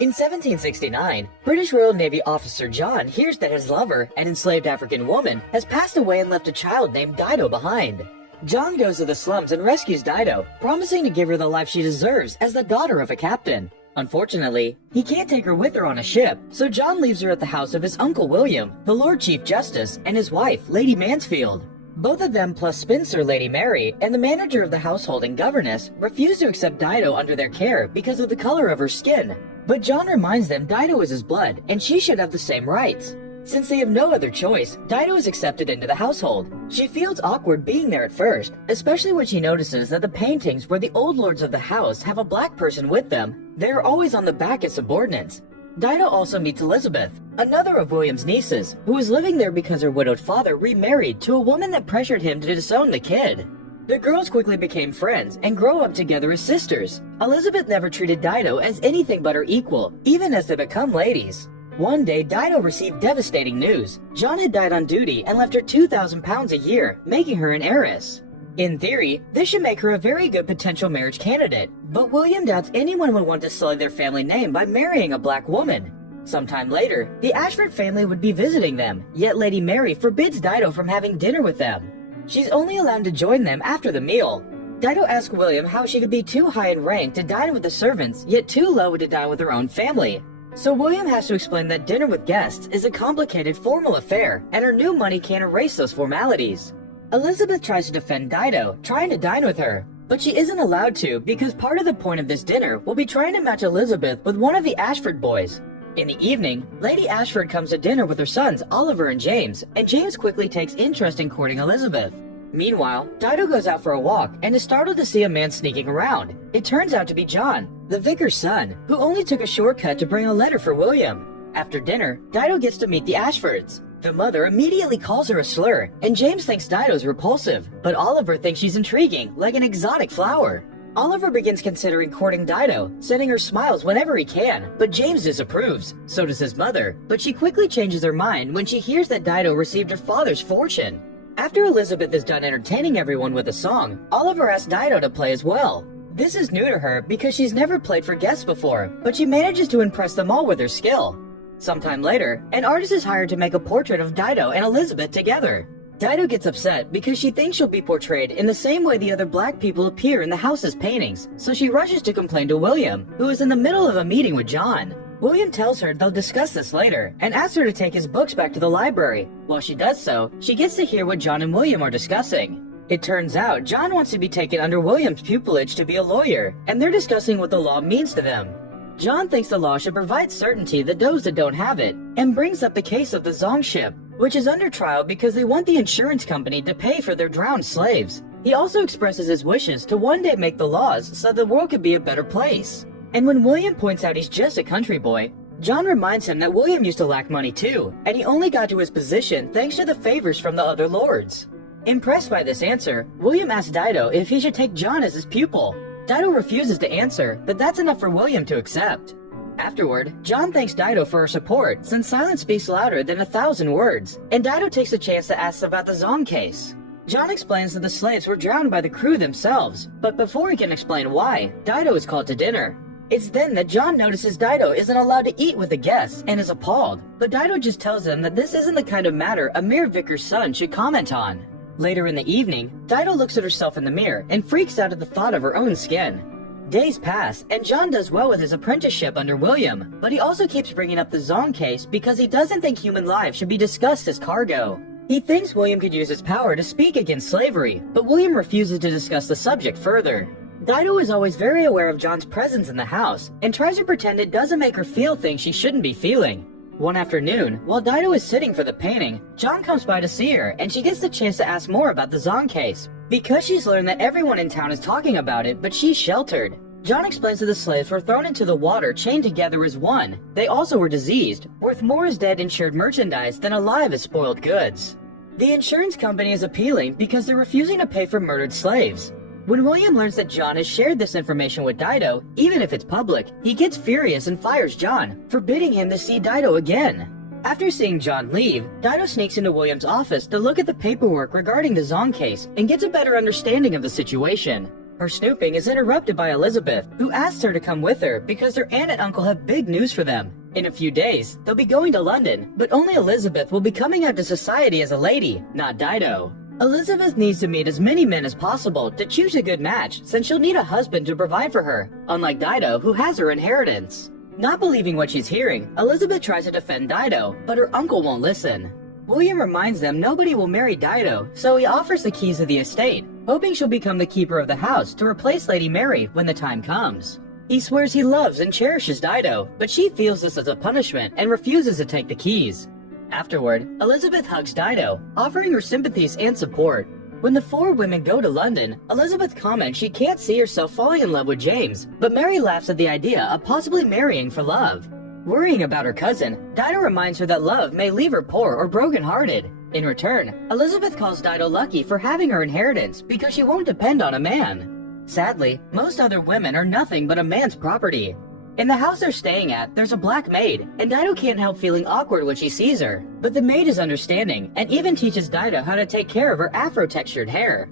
In 1769, British Royal Navy officer John hears that his lover, an enslaved African woman, has passed away and left a child named Dido behind. John goes to the slums and rescues Dido, promising to give her the life she deserves as the daughter of a captain. Unfortunately, he can't take her with her on a ship, so John leaves her at the house of his uncle William, the Lord Chief Justice, and his wife, Lady Mansfield. Both of them, plus spinster Lady Mary and the manager of the household and governess, refuse to accept Dido under their care because of the color of her skin. But John reminds them Dido is his blood, and she should have the same rights. Since they have no other choice, Dido is accepted into the household. She feels awkward being there at first, especially when she notices that the paintings where the old lords of the house have a black person with them, they are always on the back as subordinates. Dido also meets Elizabeth, another of William's nieces, who was living there because her widowed father remarried to a woman that pressured him to disown the kid. The girls quickly became friends and grow up together as sisters. Elizabeth never treated Dido as anything but her equal, even as they become ladies. One day, Dido received devastating news. John had died on duty and left her £2,000 a year, making her an heiress. In theory, this should make her a very good potential marriage candidate, but William doubts anyone would want to sully their family name by marrying a black woman. Sometime later, the Ashford family would be visiting them, yet Lady Mary forbids Dido from having dinner with them. She's only allowed to join them after the meal. Dido asks William how she could be too high in rank to dine with the servants, yet too low to dine with her own family. So William has to explain that dinner with guests is a complicated formal affair, and her new money can't erase those formalities. Elizabeth tries to defend Dido, trying to dine with her, but she isn't allowed to because part of the point of this dinner will be trying to match Elizabeth with one of the Ashford boys. In the evening, Lady Ashford comes to dinner with her sons Oliver and James quickly takes interest in courting Elizabeth. Meanwhile, Dido goes out for a walk and is startled to see a man sneaking around. It turns out to be John, the vicar's son, who only took a shortcut to bring a letter for William. After dinner, Dido gets to meet the Ashfords. The mother immediately calls her a slur, and James thinks Dido's repulsive, but Oliver thinks she's intriguing, like an exotic flower. Oliver begins considering courting Dido, sending her smiles whenever he can, but James disapproves. So does his mother, but she quickly changes her mind when she hears that Dido received her father's fortune. After Elizabeth is done entertaining everyone with a song, Oliver asks Dido to play as well. This is new to her because she's never played for guests before, but she manages to impress them all with her skill. Sometime later, an artist is hired to make a portrait of Dido and Elizabeth together. Dido gets upset because she thinks she'll be portrayed in the same way the other black people appear in the house's paintings, so she rushes to complain to William, who is in the middle of a meeting with John. William tells her they'll discuss this later, and asks her to take his books back to the library. While she does so, she gets to hear what John and William are discussing. It turns out John wants to be taken under William's pupillage to be a lawyer, and they're discussing what the law means to them. John thinks the law should provide certainty to those that don't have it, and brings up the case of the Zong ship, which is under trial because they want the insurance company to pay for their drowned slaves. He also expresses his wishes to one day make the laws so the world could be a better place. And when William points out he's just a country boy, John reminds him that William used to lack money too, and he only got to his position thanks to the favors from the other lords. Impressed by this answer, William asks Dido if he should take John as his pupil. Dido refuses to answer, but that's enough for William to accept. Afterward, John thanks Dido for her support since silence speaks louder than 1,000 words, and Dido takes a chance to ask about the Zong case. John explains that the slaves were drowned by the crew themselves, but before he can explain why, Dido is called to dinner. It's then that John notices Dido isn't allowed to eat with the guests and is appalled, but Dido just tells him that this isn't the kind of matter a mere vicar's son should comment on. Later in the evening, Dido looks at herself in the mirror and freaks out at the thought of her own skin. Days pass, and John does well with his apprenticeship under William, but he also keeps bringing up the Zong case because he doesn't think human lives should be discussed as cargo. He thinks William could use his power to speak against slavery, but William refuses to discuss the subject further. Dido is always very aware of John's presence in the house, and tries to pretend it doesn't make her feel things she shouldn't be feeling. One afternoon, while Dido is sitting for the painting, John comes by to see her, and she gets the chance to ask more about the Zong case, because she's learned that everyone in town is talking about it, but she's sheltered. John explains that the slaves were thrown into the water chained together as one. They also were diseased, worth more as dead insured merchandise than alive as spoiled goods. The insurance company is appealing because they're refusing to pay for murdered slaves. When William learns that John has shared this information with Dido, even if it's public, he gets furious and fires John, forbidding him to see Dido again. After seeing John leave, Dido sneaks into William's office to look at the paperwork regarding the Zong case and gets a better understanding of the situation. Her snooping is interrupted by Elizabeth, who asks her to come with her because her aunt and uncle have big news for them. In a few days, they'll be going to London, but only Elizabeth will be coming out to society as a lady, not Dido. Elizabeth needs to meet as many men as possible to choose a good match, since she'll need a husband to provide for her, unlike Dido, who has her inheritance. Not believing what she's hearing, Elizabeth tries to defend Dido, but her uncle won't listen. William reminds them nobody will marry Dido, so he offers the keys of the estate, hoping she'll become the keeper of the house to replace Lady Mary when the time comes. He swears he loves and cherishes Dido, but she feels this as a punishment and refuses to take the keys. Afterward, Elizabeth hugs Dido, offering her sympathies and support. When the four women go to London, Elizabeth comments she can't see herself falling in love with James, but Mary laughs at the idea of possibly marrying for love. Worrying about her cousin, Dido reminds her that love may leave her poor or broken-hearted. In return, Elizabeth calls Dido lucky for having her inheritance because she won't depend on a man. Sadly, most other women are nothing but a man's property. In the house they're staying at, there's a black maid, and Dido can't help feeling awkward when she sees her. But the maid is understanding, and even teaches Dido how to take care of her afro-textured hair.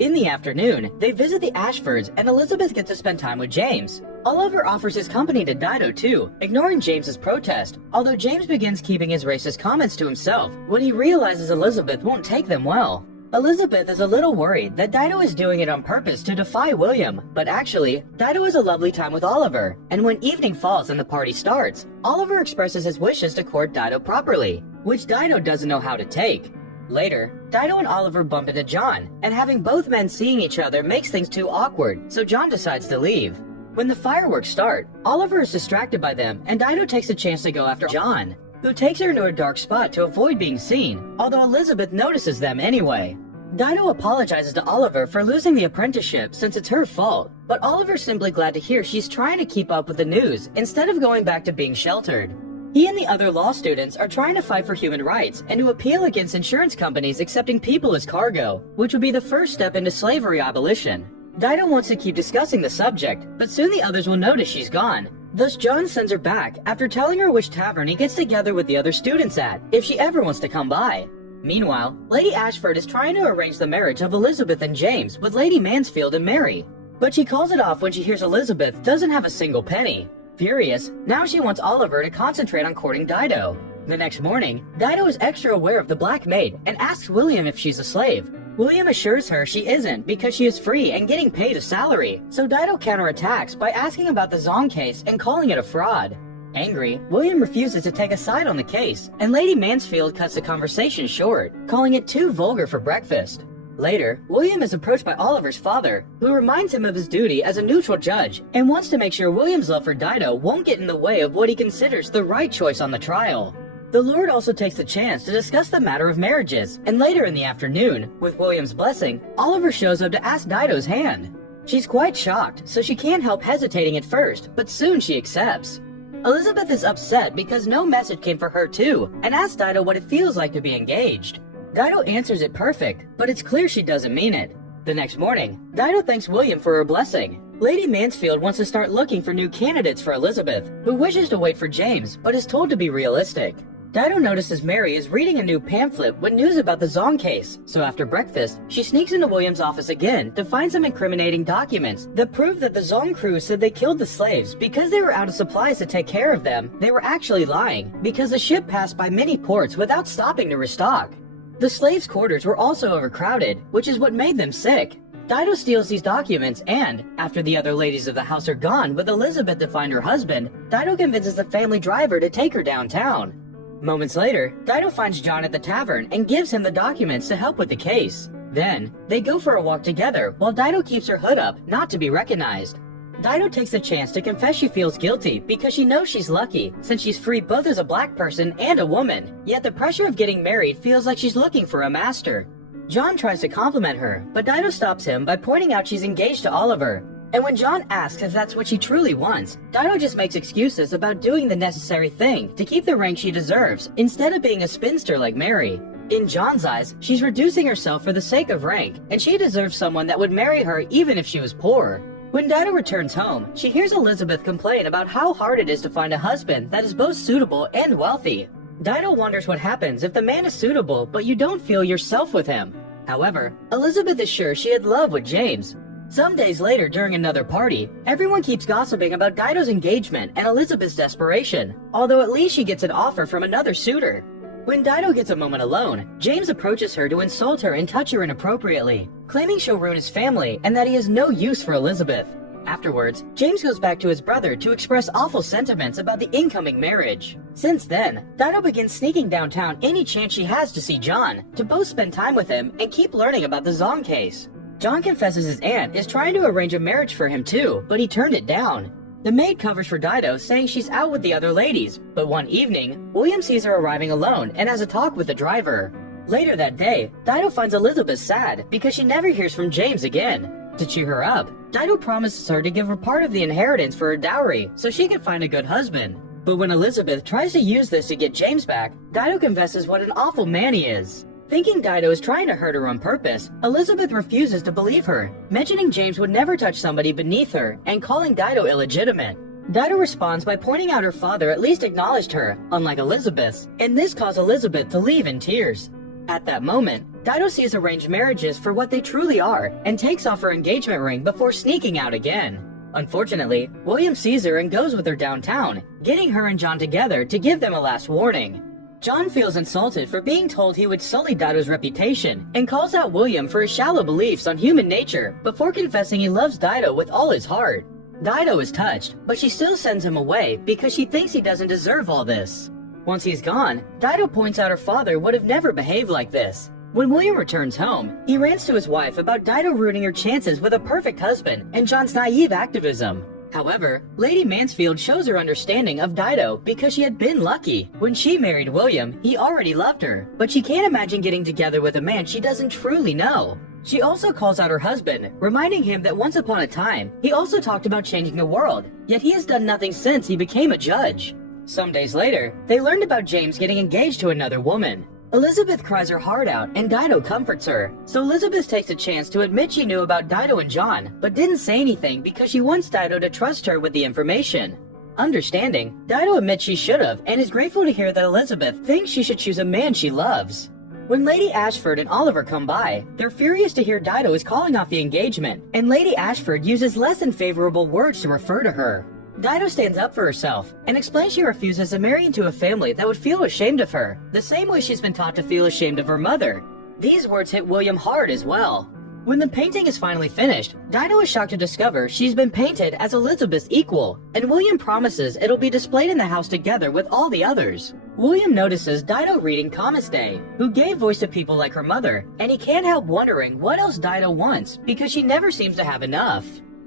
In the afternoon, they visit the Ashfords, and Elizabeth gets to spend time with James. Oliver offers his company to Dido too, ignoring James's protest, although James begins keeping his racist comments to himself when he realizes Elizabeth won't take them well. Elizabeth is a little worried that Dido is doing it on purpose to defy William, but actually, Dido has a lovely time with Oliver, and when evening falls and the party starts, Oliver expresses his wishes to court Dido properly, which Dido doesn't know how to take. Later, Dido and Oliver bump into John, and having both men seeing each other makes things too awkward, so John decides to leave. When the fireworks start, Oliver is distracted by them, and Dido takes a chance to go after John, who takes her into a dark spot to avoid being seen, although Elizabeth notices them anyway. Dido apologizes to Oliver for losing the apprenticeship since it's her fault, but Oliver's simply glad to hear she's trying to keep up with the news instead of going back to being sheltered. He and the other law students are trying to fight for human rights and to appeal against insurance companies accepting people as cargo, which would be the first step into slavery abolition. Dido wants to keep discussing the subject, but soon the others will notice she's gone. Thus John sends her back after telling her which tavern he gets together with the other students at, if she ever wants to come by. Meanwhile, Lady Ashford is trying to arrange the marriage of Elizabeth and James with Lady Mansfield and Mary, but she calls it off when she hears Elizabeth doesn't have a single penny. Furious, now she wants Oliver to concentrate on courting Dido. The next morning, Dido is extra aware of the black maid and asks William if she's a slave. William assures her she isn't because she is free and getting paid a salary, so Dido counterattacks by asking about the Zong case and calling it a fraud. Angry, William refuses to take a side on the case, and Lady Mansfield cuts the conversation short, calling it too vulgar for breakfast. Later, William is approached by Oliver's father, who reminds him of his duty as a neutral judge and wants to make sure William's love for Dido won't get in the way of what he considers the right choice on the trial. The Lord also takes the chance to discuss the matter of marriages, and later in the afternoon, with William's blessing, Oliver shows up to ask Dido's hand. She's quite shocked, so she can't help hesitating at first, but soon she accepts. Elizabeth is upset because no message came for her too, and asks Dido what it feels like to be engaged. Dido answers it perfect, but it's clear she doesn't mean it. The next morning, Dido thanks William for her blessing. Lady Mansfield wants to start looking for new candidates for Elizabeth, who wishes to wait for James, but is told to be realistic. Dido notices Mary is reading a new pamphlet with news about the Zong case, so after breakfast, she sneaks into William's office again to find some incriminating documents that prove that the Zong crew said they killed the slaves because they were out of supplies to take care of them. They were actually lying, because the ship passed by many ports without stopping to restock. The slaves' quarters were also overcrowded, which is what made them sick. Dido steals these documents and, after the other ladies of the house are gone with Elizabeth to find her husband, Dido convinces the family driver to take her downtown. Moments later, Dido finds John at the tavern and gives him the documents to help with the case. Then, they go for a walk together while Dido keeps her hood up not to be recognized. Dido takes the chance to confess she feels guilty because she knows she's lucky since she's free both as a black person and a woman, yet the pressure of getting married feels like she's looking for a master. John tries to compliment her, but Dido stops him by pointing out she's engaged to Oliver. And when John asks if that's what she truly wants, Dido just makes excuses about doing the necessary thing to keep the rank she deserves, instead of being a spinster like Mary. In John's eyes, she's reducing herself for the sake of rank, and she deserves someone that would marry her even if she was poor. When Dido returns home, she hears Elizabeth complain about how hard it is to find a husband that is both suitable and wealthy. Dido wonders what happens if the man is suitable but you don't feel yourself with him. However, Elizabeth is sure she had love with James. Some days later, during another party, everyone keeps gossiping about Dido's engagement and Elizabeth's desperation, although at least she gets an offer from another suitor. When Dido gets a moment alone, James approaches her to insult her and touch her inappropriately, claiming she'll ruin his family and that he has no use for Elizabeth. Afterwards, James goes back to his brother to express awful sentiments about the incoming marriage. Since then, Dido begins sneaking downtown any chance she has to see John, to both spend time with him and keep learning about the Zong case. John confesses his aunt is trying to arrange a marriage for him too, but he turned it down. The maid covers for Dido, saying she's out with the other ladies, but one evening, William sees her arriving alone and has a talk with the driver. Later that day, Dido finds Elizabeth sad because she never hears from James again. To cheer her up, Dido promises her to give her part of the inheritance for her dowry so she can find a good husband. But when Elizabeth tries to use this to get James back, Dido confesses what an awful man he is. Thinking Dido is trying to hurt her on purpose, Elizabeth refuses to believe her, mentioning James would never touch somebody beneath her and calling Dido illegitimate. Dido responds by pointing out her father at least acknowledged her, unlike Elizabeth's, and this caused Elizabeth to leave in tears. At that moment, Dido sees arranged marriages for what they truly are and takes off her engagement ring before sneaking out again. Unfortunately, William sees her and goes with her downtown, getting her and John together to give them a last warning. John feels insulted for being told he would sully Dido's reputation and calls out William for his shallow beliefs on human nature before confessing he loves Dido with all his heart. Dido is touched, but she still sends him away because she thinks he doesn't deserve all this. Once he's gone, Dido points out her father would have never behaved like this. When William returns home, he rants to his wife about Dido ruining her chances with a perfect husband and John's naive activism. However, Lady Mansfield shows her understanding of Dido because she had been lucky. When she married William, he already loved her, but she can't imagine getting together with a man she doesn't truly know. She also calls out her husband, reminding him that once upon a time, he also talked about changing the world, yet he has done nothing since he became a judge. Some days later, they learned about James getting engaged to another woman. Elizabeth cries her heart out and Dido comforts her, so Elizabeth takes a chance to admit she knew about Dido and John, but didn't say anything because she wants Dido to trust her with the information. Understanding, Dido admits she should have and is grateful to hear that Elizabeth thinks she should choose a man she loves. When Lady Ashford and Oliver come by, they're furious to hear Dido is calling off the engagement, and Lady Ashford uses less than favorable words to refer to her. Dido stands up for herself and explains she refuses to marry into a family that would feel ashamed of her, the same way she's been taught to feel ashamed of her mother. These words hit William hard as well. When the painting is finally finished, Dido is shocked to discover she's been painted as Elizabeth's equal, and William promises it'll be displayed in the house together with all the others. William notices Dido reading Thomas Day, who gave voice to people like her mother, and he can't help wondering what else Dido wants because she never seems to have enough.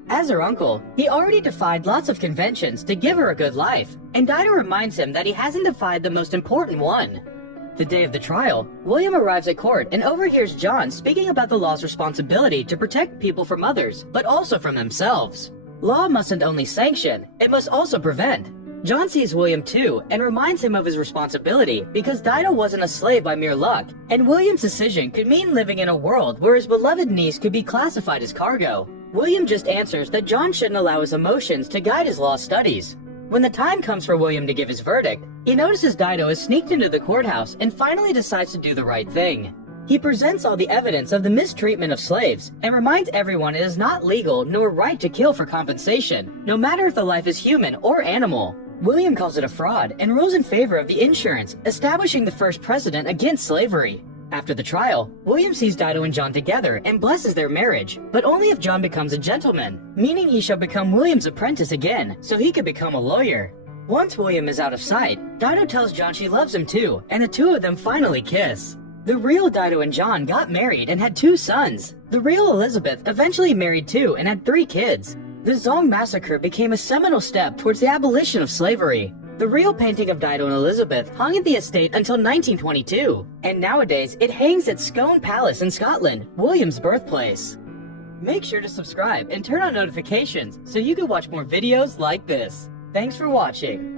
As her uncle, he already defied lots of conventions to give her a good life, and Dido reminds him that he hasn't defied the most important one. The day of the trial, William arrives at court and overhears John speaking about the law's responsibility to protect people from others, but also from themselves. Law mustn't only sanction, it must also prevent. John sees William too and reminds him of his responsibility because Dido wasn't a slave by mere luck, and William's decision could mean living in a world where his beloved niece could be classified as cargo. William just answers that John shouldn't allow his emotions to guide his law studies. When the time comes for William to give his verdict, he notices Dido has sneaked into the courthouse and finally decides to do the right thing. He presents all the evidence of the mistreatment of slaves and reminds everyone it is not legal nor right to kill for compensation, no matter if the life is human or animal. William calls it a fraud and rules in favor of the insurance, establishing the first precedent against slavery. After the trial, William sees Dido and John together and blesses their marriage, but only if John becomes a gentleman, meaning he shall become William's apprentice again, so he could become a lawyer. Once William is out of sight, Dido tells John she loves him too, and the two of them finally kiss. The real Dido and John got married and had 2 sons. The real Elizabeth eventually married too and had 3 kids. The Zong massacre became a seminal step towards the abolition of slavery. The real painting of Dido and Elizabeth hung at the estate until 1922, and nowadays it hangs at Scone Palace in Scotland, William's birthplace. Make sure to subscribe and turn on notifications so you can watch more videos like this. Thanks for watching.